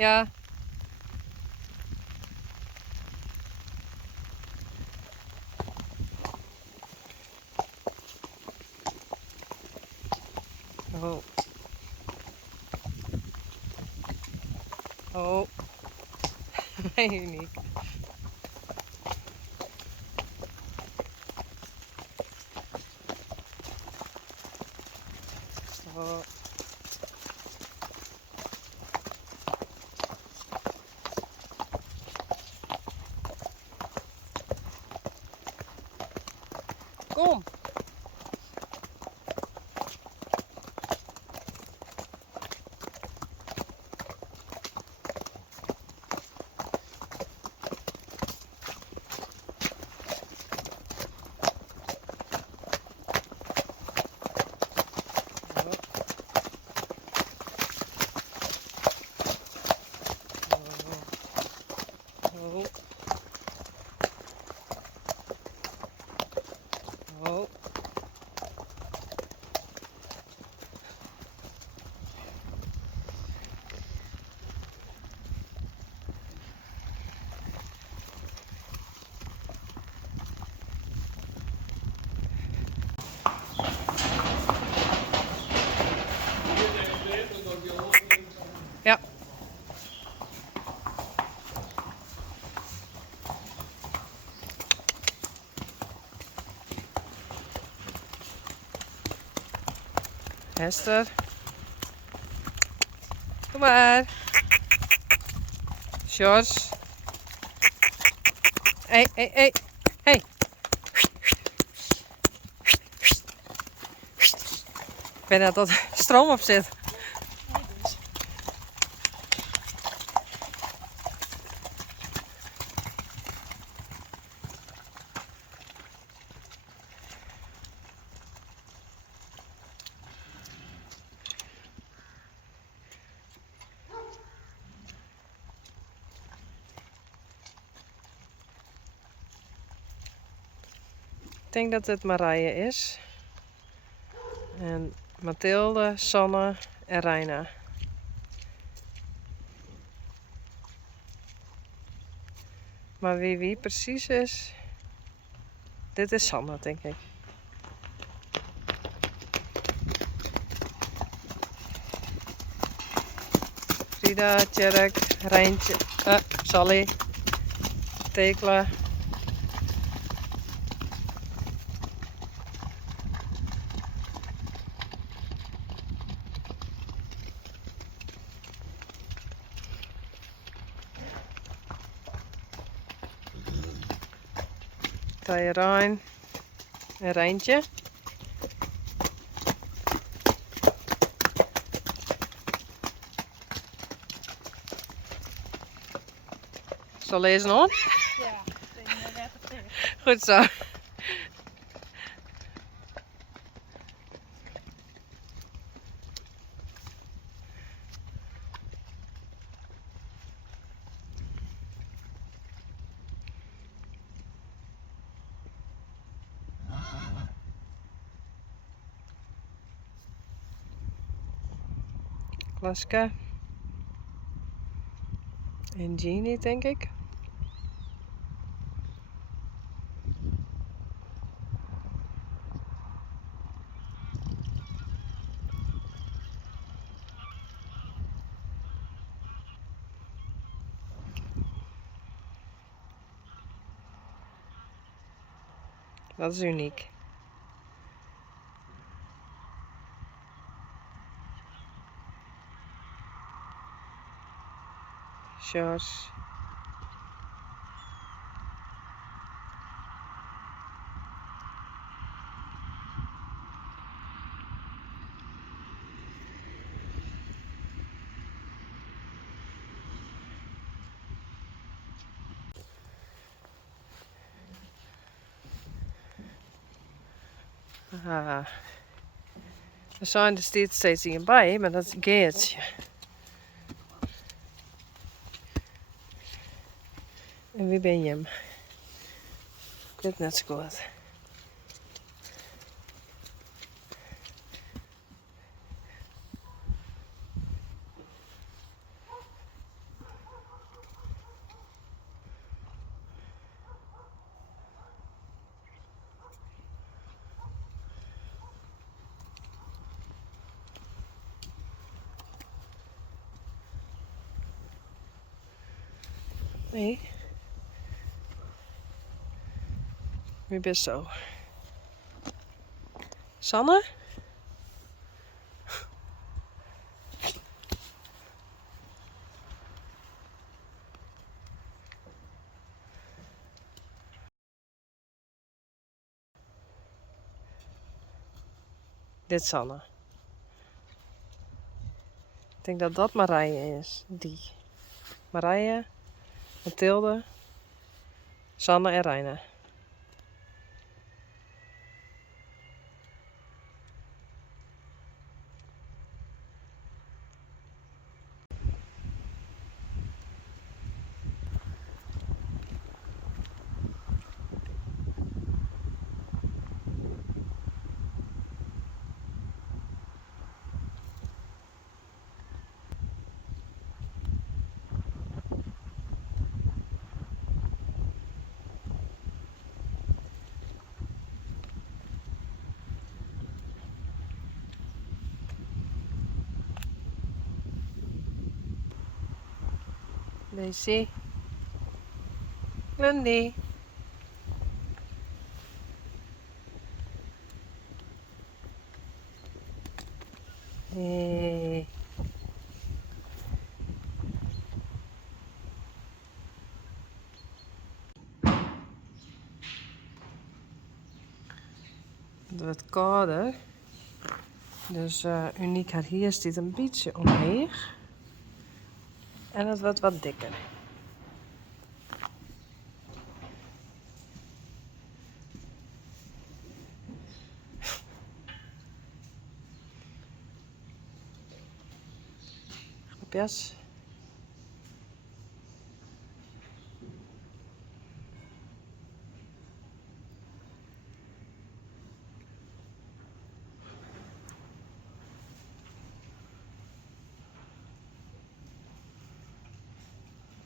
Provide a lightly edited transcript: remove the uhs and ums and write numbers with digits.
Ja. Oh. Oh. Uniek. Oh. Kom. Oh. Oh. Ja. Hester. Kom maar. George. Hé, hé, hé. Hé. Ik ben net dat stroom op zit. Ik denk dat het Marije is. En Mathilde, Sanne en Reina. Maar wie precies is, dit is Sanne, denk ik. Frida, Tjerk, Rijntje, Sally, Tekla. Rijn en Rijntje. Zal lezen nog? Ja, ik denk dat het is. Goed zo. Klaska. En Jeannie, denk ik. Dat is uniek. George. Ah. Er zijn er steeds iemand bij, maar dat is Geertje. En wie ben je hem? Ik weet het net zo goed. Nee. Wie bent zo? Sanne? Dit is Sanne. Ik denk dat dat Marije is. Die. Marije, Mathilde, Sanne en Reine. Daisy. Lundy. Hey. Het wordt kouder. Dus Uniek haar hier zit een beetje omheen. En het wordt wat dikker. Groepjes.